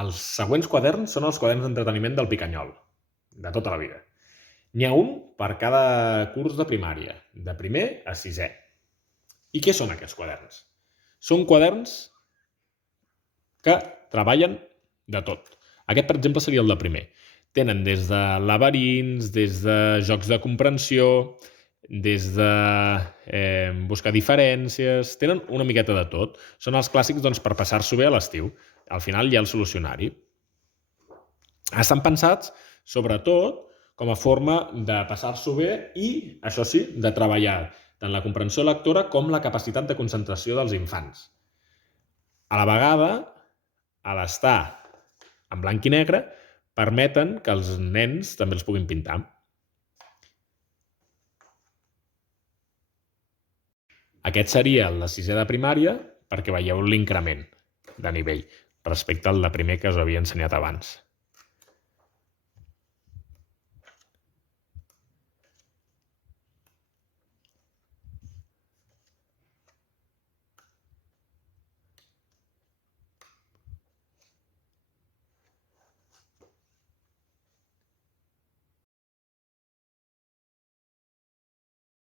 Els següents quaderns són els quaderns d'entreteniment del Picanyol, de tota la vida. N'hi ha un per cada curs de primària, de primer a sisè. I què són aquests quaderns? Són quaderns que treballen de tot. Aquest, per exemple, seria el de primer. Tenen des de laberints, des de jocs de comprensió, des de buscar diferències, tenen una miqueta de tot. Són els clàssics per passar-s'ho bé a l'estiu. Al final hi ha el solucionari. Estan pensats, sobretot, com a forma de passar-s'ho bé i, això sí, de treballar tant la comprensió lectora com la capacitat de concentració dels infants. A la vegada, a l'estar en blanc i negre, permeten que els nens també els puguin pintar. Aquest seria el de sisè de primària perquè veieu l'increment de nivell respecte al de primer que us havia ensenyat abans.